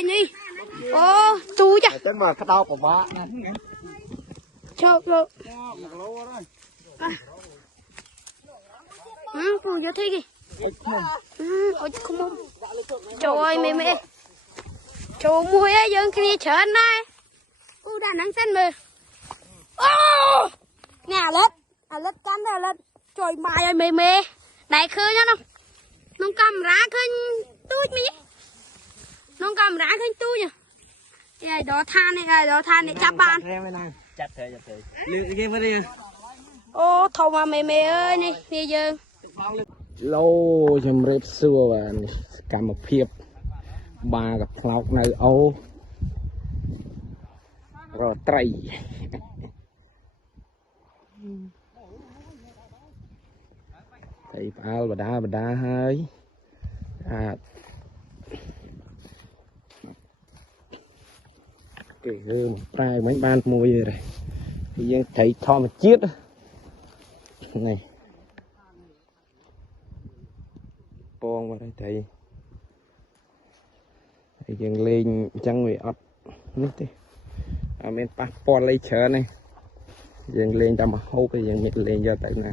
ai nhỉ ô tu chứ chứ mà cái đau của bác chụp chụp phụ vô thi kì ôi không không trời ơi mẹ trời mùi ấy dân kia chở anh này u đàn nắng xanh mờ nè lết cắn ra lên trời mày ơi mẹ này khơi nhá nông cầm rá khơi túi mi nông cầm rá khơi túi nhỉ đây đó than này chắp bàn chặt thế lựa cái với đi ô thầu mà mẹ ơi nè bây giờ lâu chầm rệp xưa và cả một phiệp ba gặp lọc này ô rồi trầy thầy bao bà đá hơi cái gương trai mấy ban mùi rồi thì dân thấy thò một chiếc này con vào đây thì dân lên chẳng người ọt nít đi mình passport lấy chở này dân lên cho mà hộp thì dân nhật lên cho tới nè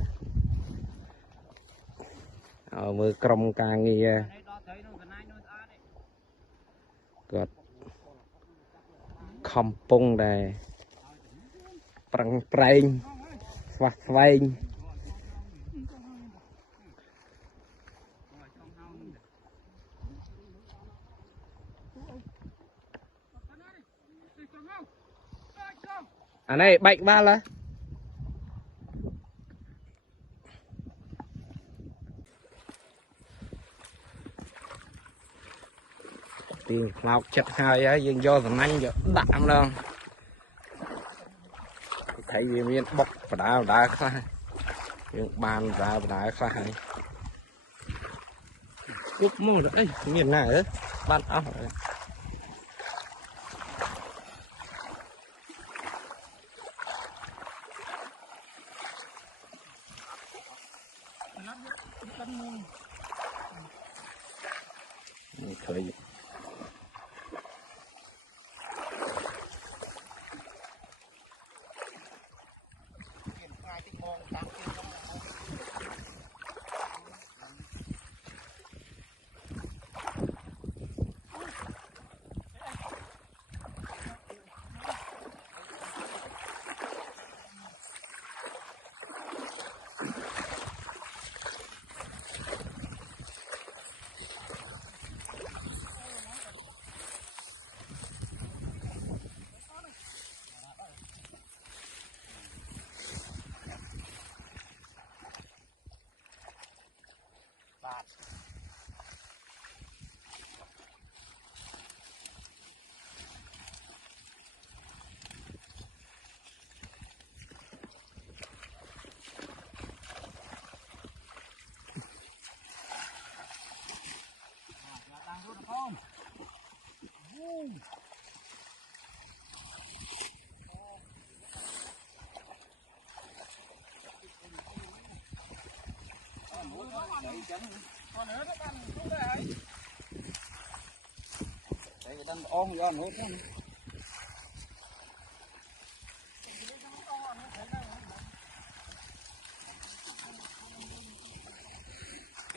ở mưa crom càng nghe gọt không pung đây prang prang vặt vang anh này bệnh ba là tiền lọc chặt hai á dân do thằng anh giờ đạm đâu thấy gì miếng bọc và đá khai những bàn và đá khai lúc mua được đấy miền này đấy ban áo khởi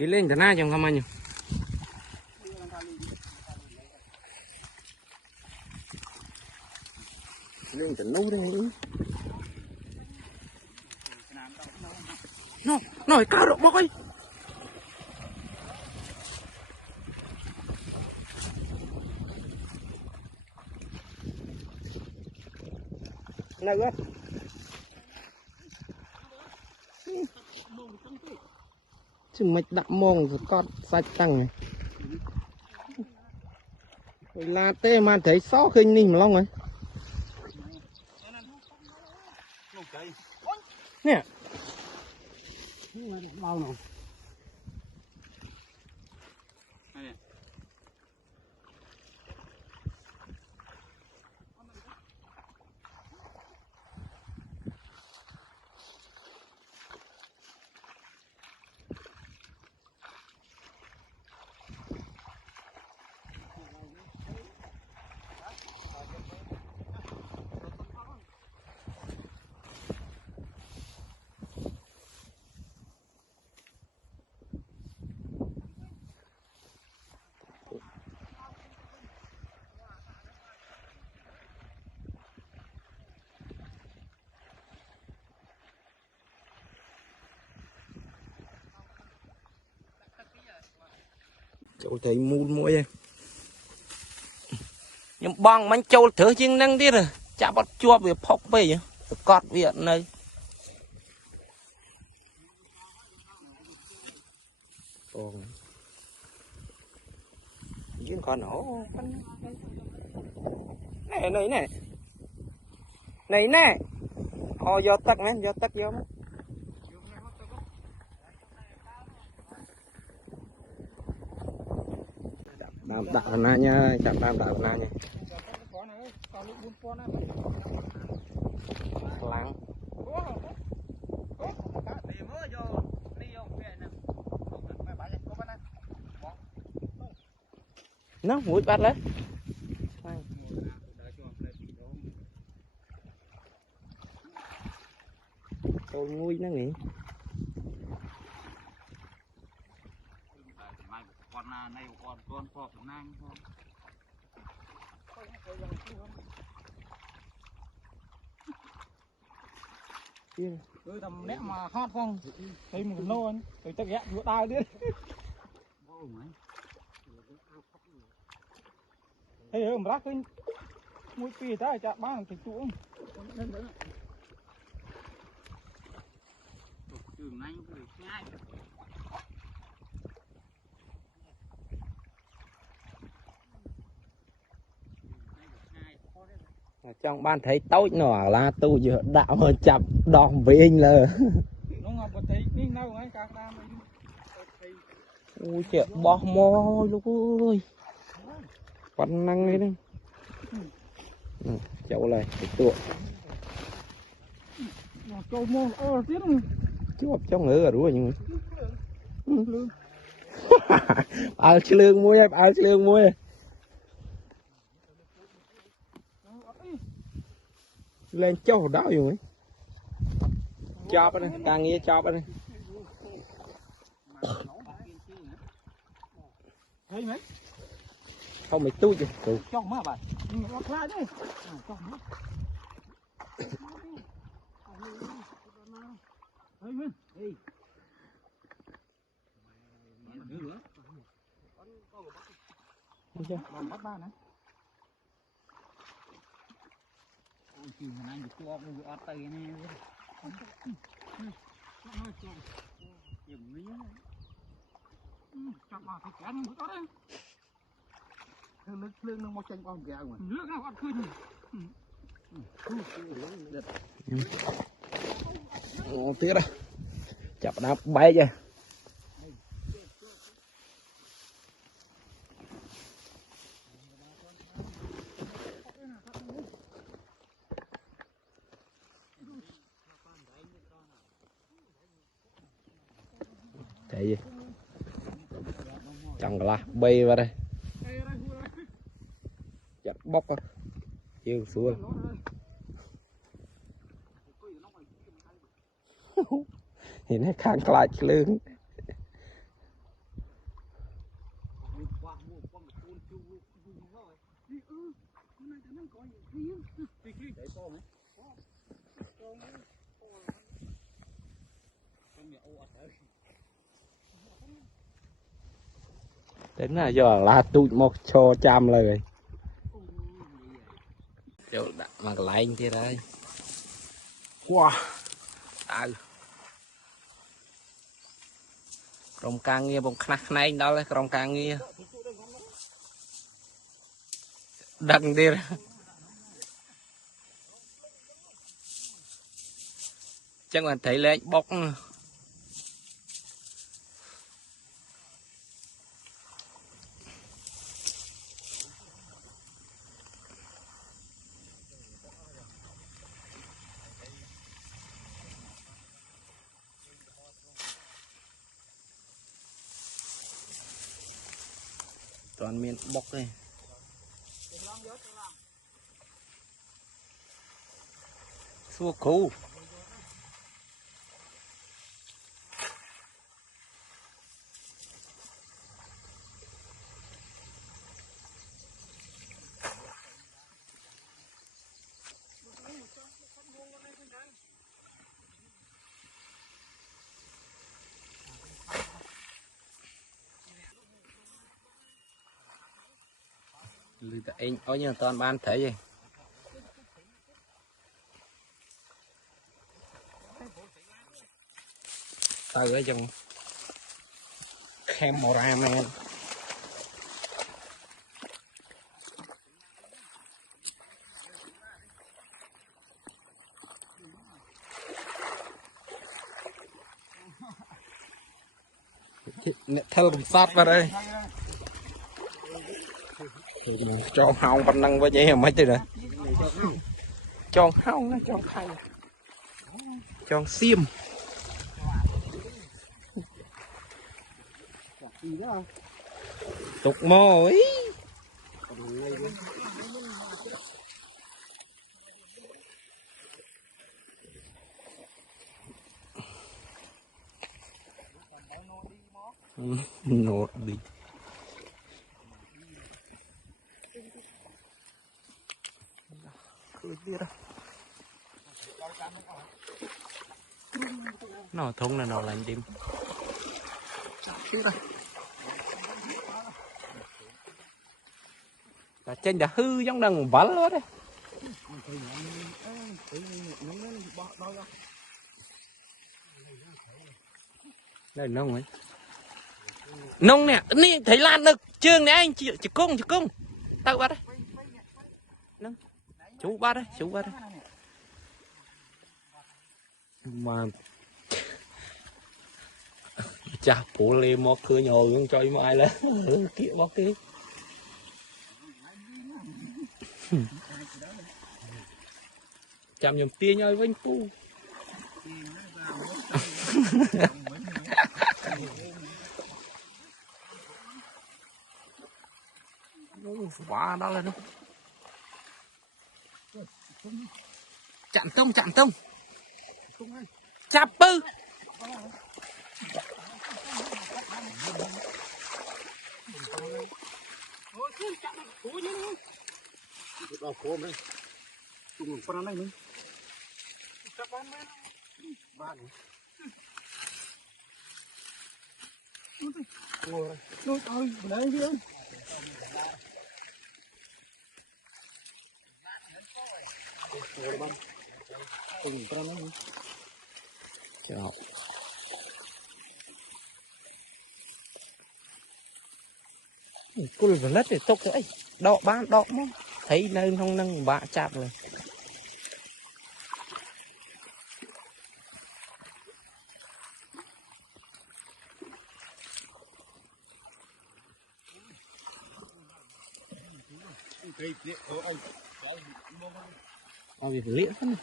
cái lên thế nào trong không anh nhỉ lên từ nấu đây nó nổi cao độ bốc ơi nào gấp chứ mạch đậm mông rồi con sạch tăng này là tê mà thấy xó khinh đi mà long rồi nè Châu thấy mùn mũi ấy. Nhưng bong bánh châu thử chừng năng đi rồi. Chả bắt chua về phóc về cọt viện này. Còn những con nổ này này này này nè do tắc vô đạm đạo na nha chạm đạm đạo na nha lắng nó mũi bắt đấy tôi nguôi nó nghỉ con này con phọt nang con tầm nét mà hot không thấy một nô anh tôi chắc ghét vỗ đau đi thấy không rác cái mũi pì ta chạm bán cái chuông trong ban thấy tối nọ là tôi vừa đạo hơn chập đòn với anh là ui trời bỏ môi lúc ơi con năng ấy đấy cháu này cái tuột chuột trong ngữ ở đuôi nhưng ao lương muối ao lương muối lên châu đó rồi chop này càng nghe chop này không bị tui chứ trong má bà ra đi bắt ba này thì anh được cho cái ọt tay này chặt mà cái cá nó đấy lương nó một chanh con gà mà nước nó ăn khơi tiếc đó chập nó bay chưa thế gì chẳng là bay vào đây chặt bóc á chiêu xuống thì nó khang lại lưng đến là giờ là tụi một cho chăm lời chỗ đã mà lại anh kia đây wow tao rồng càng nghe bông khắc này đó là rồng càng nghe đằng đi chắc là thấy lên bóc toàn miền bóc này xua cũ anh ở nhà toàn ban thấy gì tao ở trong cameraman theo cùng sát vào đây cho hông văn năng với vậy mấy từ này cho hông cho khay cho xiêm tục mò ấy nốt đi nó thùng là nó lạnh tim là trên đã hư giống đằng vắn luôn đấy đây nông ấy nông nè nè thấy lan được trường này anh chị cung tao bắt đấy nông chú bắt đấy mà chả bố lê mò cửa nhỏ không cho em ai lên kia bó kia chạm nhầm tia nhau với anh pu quá đó là nó chặn tông chạp bư chào cô vừa lết để tốc đấy đọ bán đọ mong thấy nơi không nâng bạ chạm rồi vì phải liễn không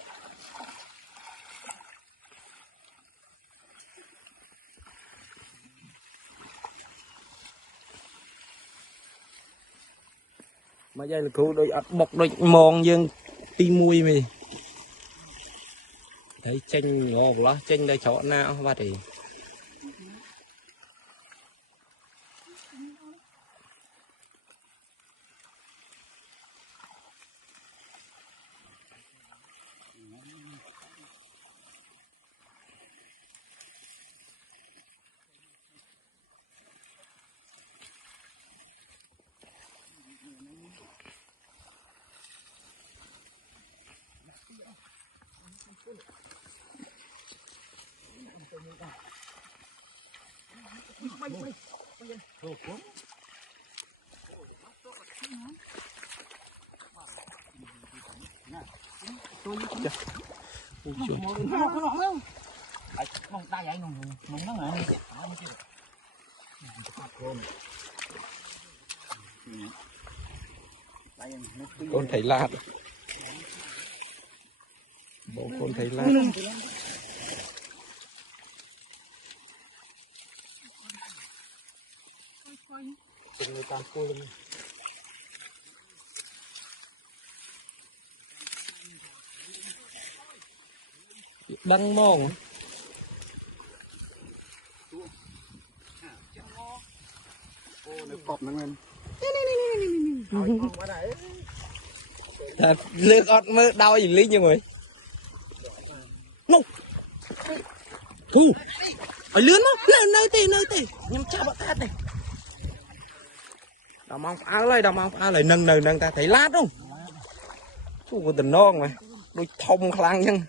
mà đây là cô đôi bọc đôi mòn dương ti mui mày thấy chanh ngò của nó chanh đây chỗ nào ba thì con thấy lạ bộ con thấy lạ băng mong thật lướt ọt mơ đau gì lý như mày nô thu ở lươn nó nơi tì nhắm cha bọn tát này đào mong áo lại nâng ta thấy lát không chú có tình non mà đôi thông khăn nhưng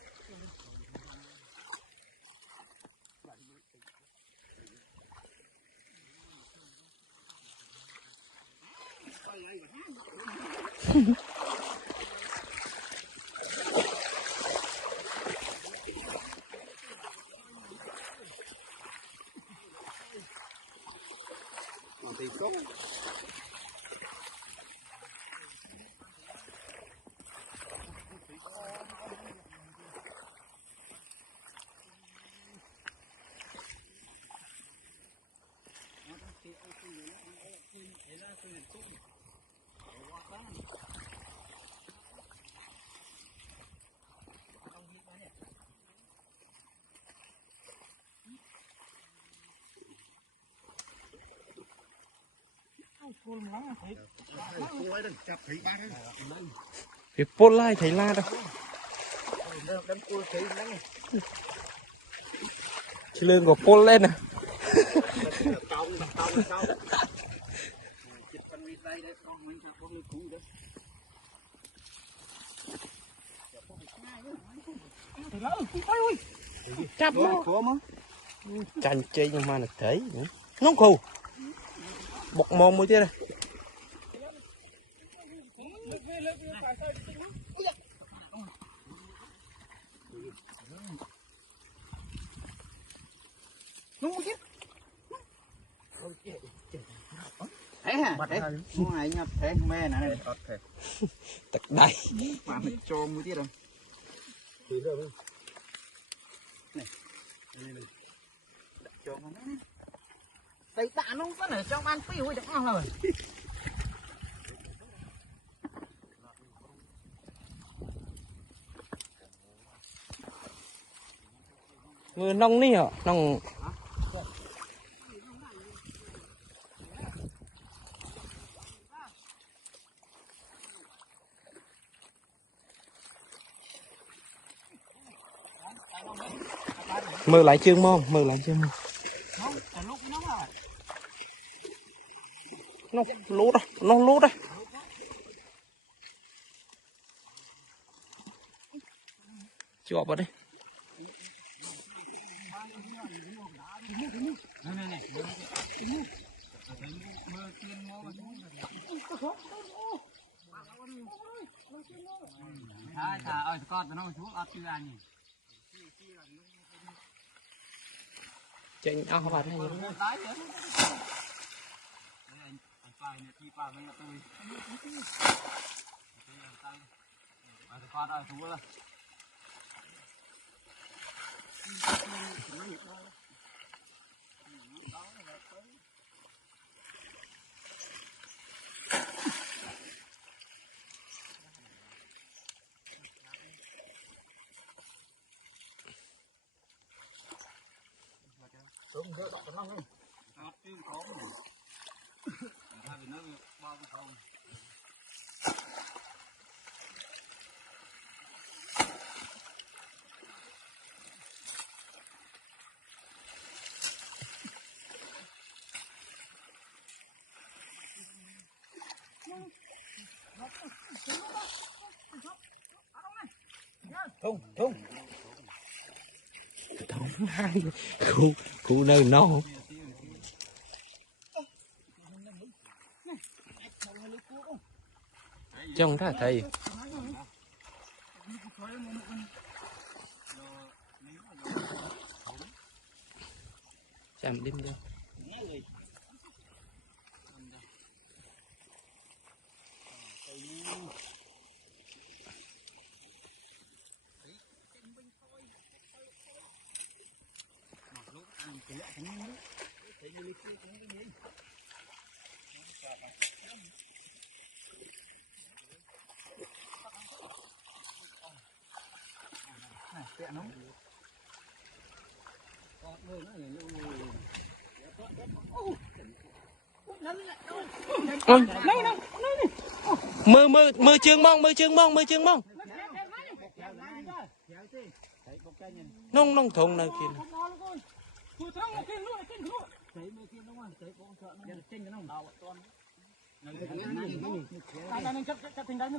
việc pôn lai thấy la đâu chỉ lương của pôn lên nè chắp chanh chơi nhưng mà được thấy nó khù bọc mồm mới thế này thế hả thế ngoài nhập thế mê này tật đây mà mình cho một tí đâu cho nó đây tạ nó có thể cho ăn phi hôi được ngon rồi mưa nông ní hả nông mưa lại chương mông nó lút đó chọp vào đây ơi con nó xuống ở chưa anh trên ao bát này thùng hai khu nơi nó trong đó thầy chạm đêm đâu mưa chương mong nông thùng này kia ta nên chấp thình đấy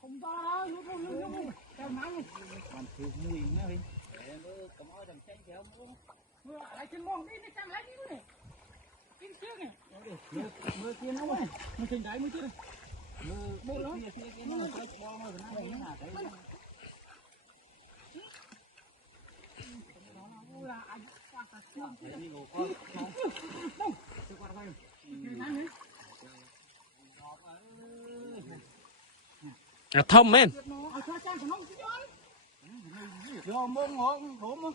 không to đâu nước không theo nắng còn thiếu mùi nữa đi cầm ơi đằng tranh kéo mưa lại trên mông đi chăm lấy đi này kim trước này mưa kia nó này mưa thình đấy mưa kia mưa bột lắm nó phải bo mưa nó này nó thấy thông men vô mông hổm hổm vô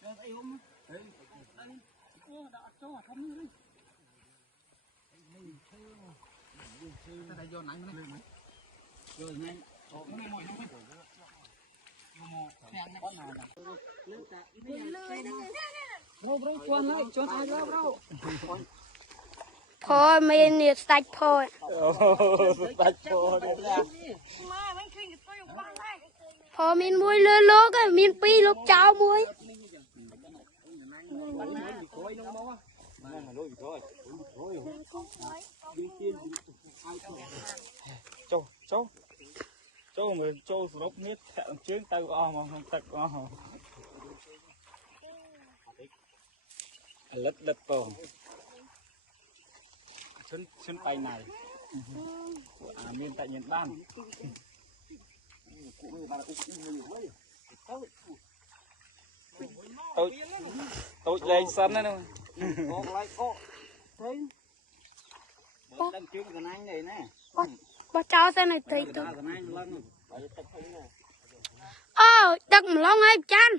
đây hổm đây đã cho thấm đi đây vô nãy mới rồi nhanh cái mồi thôi mình nhiệt sạch thôi thôi mình muối lơ lô cái mình pi lúc cháu muối châu người châu sụp nít thẹn chuyến tàu mà không tật lật tồn chân tay này miền tại Nhật Bản tôi lên sân đấy đâu bắt cháu xem này thấy tôi đừng long hay chan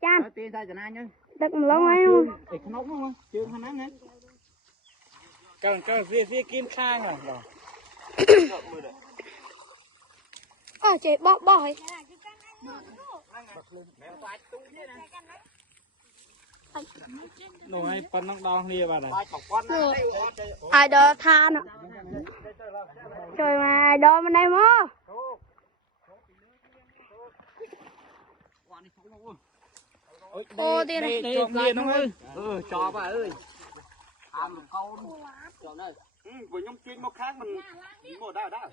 chan đừng long hay luôn càng phía kim khai rồi chị bỏ ấy đồ hay phân nó đo lia bà này ai đó tha nữa trời mà đó bên đây mơ ô đi này cho lia nó ơi cho bà ơi ăn một câu cho nơi vừa nhóm chuyên một khác mình một đã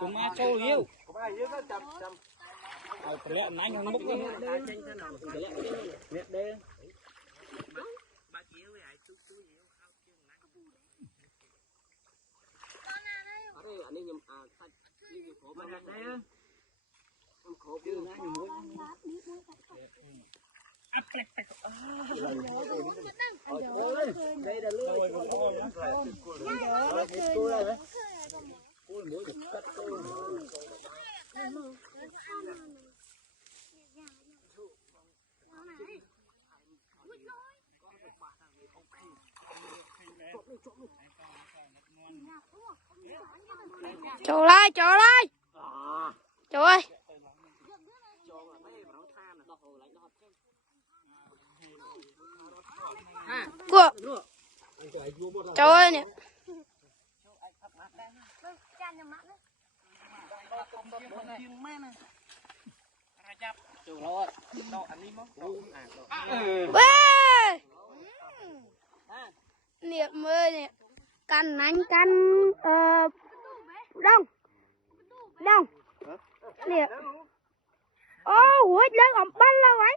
cùng ai trâu liêu có ai dưới đó chậm lẹ nãy nó múc đây là lưới chỗ lại trời ơi của trời ơi nè nè mơ nè căn nánh căn đông nè ôi lấy ổng bắn lâu ấy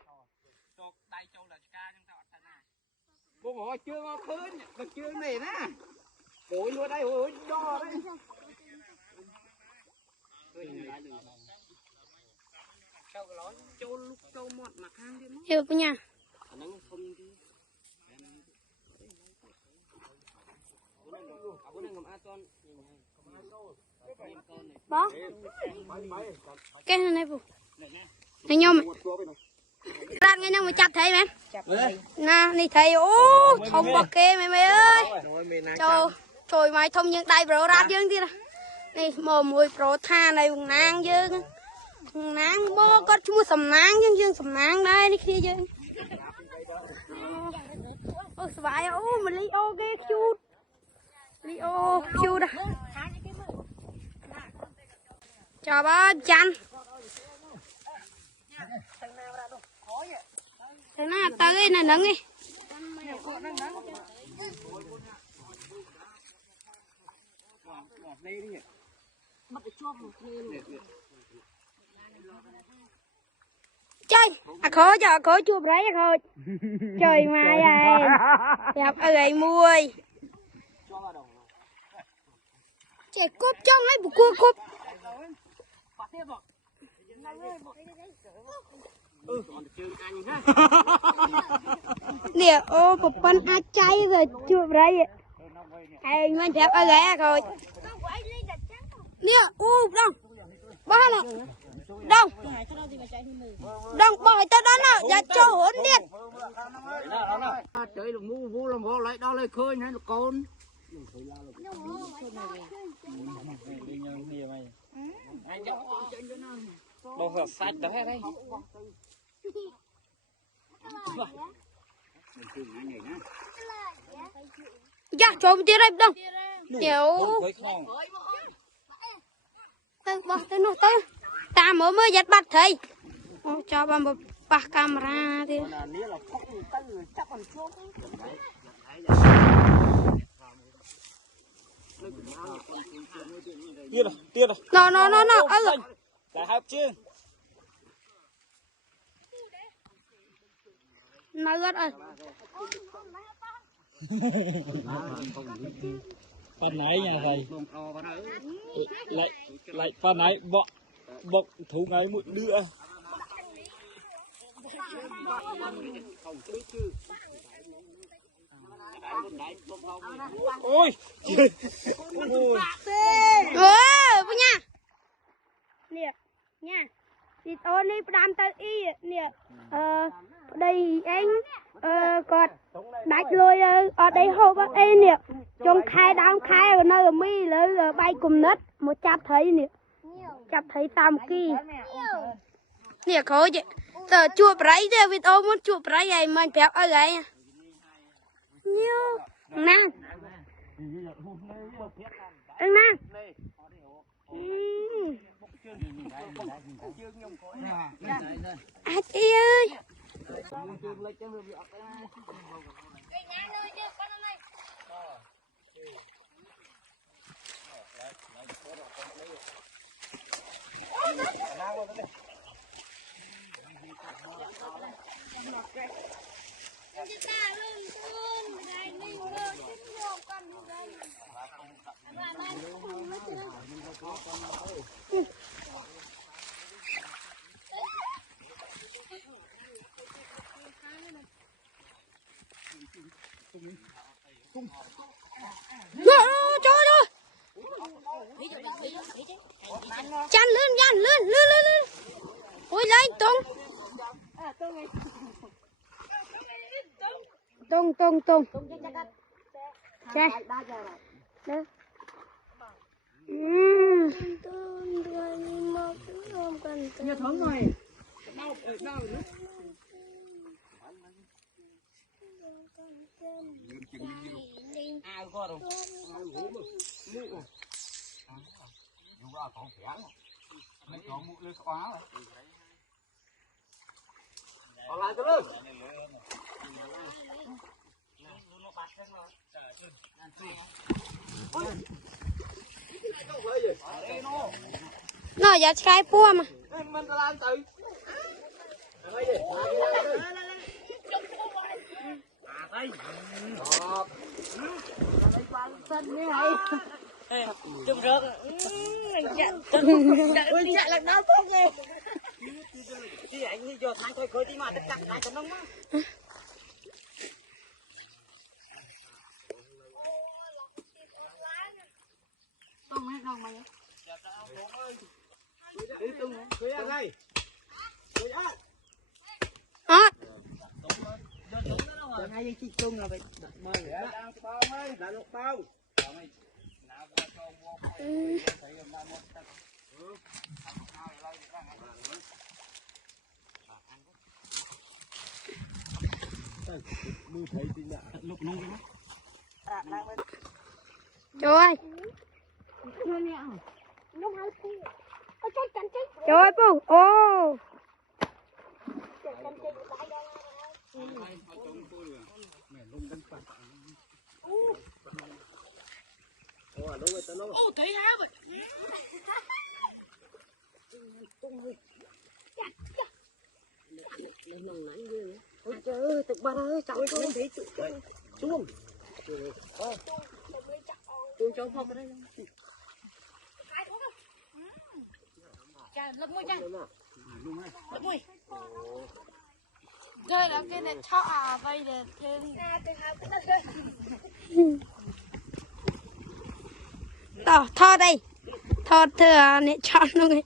bố bỏ chưa ngon khơi được chưa này nè bội vô đây ôi đo đây hiểu không nha đó cái này phụ này nhau mày ra nghe nhau mà chặt thấy mày nè này thấy ô thông bọc kê mày ơi trời mày thông những tay bro ra dương đi này mồ mùi pro tha này vùng nang dương nang bố có mua sầm nang dương sầm nang đây đi kia dương ô vãi ô mình lấy ô ghê cute lấy ô cute đó chào ba chăn thằng nào tới này nắng đi chơi khó chụp đấy thôi trời mà vậy gặp ở gầy muôi chạy cúp trong ấy một cua cúp nè ô một con a cháy rồi chụp đấy anh mình đẹp ở gầy rồi nè đâu ba này đâu bỏ tới đó nào giờ cho hỗn điện chơi là mua vô làm vô lại đó lại khơi hay là con Đâu phải sạch đó hết đấy. dạ trộm tiền đây đâu kiểu bỏ tới nó tới ta mới giật bắt thầy cho bà một bạc camera thì Tiết rồi. nó Đại học chưa? nó rất ơi Phần này nhà thầy lại phần này bọc thú ngay một đứa ôi với nha nè nha thì tôi đi đam tới y nè đây anh còn đánh lôi ở đây hộp ấy nè trong khai đám khai ở nơi ở mi là bay cùng nết một chạp thấy nè chạp thấy tam kỳ nè khó chứ giờ chua bấy giờ vì tôi muốn chua bấy này mình béo ở đây nhiều nè nè à chị ơi trời ơi chăn lên ôi lên tung chơi được như thốn rồi ai có đâu còn lại cái lưng nó giờ khai pua mà mình làm tự Trông rớt chạy là đau tốt ghê thì anh đi cho thay khơi tí mà tất cả lại cho nó má tung hết không mày đi tung cưới ăn đây cưới ăn cho ngay những chiếc tung là phải mời nữa bao mấy là lục bao trời ơi trời ơi cô ô Ô thấy há vậy. Ôi trời ơi, tụi ba ơi, cháu ơi, thấy tụi chuông. Chuông cho phong cái đấy. Chà, lấp mũi chà. Lấp mũi. Đây là cái này cho à vậy để Tao thò đây. Thò thừa này chọn luôn ấy.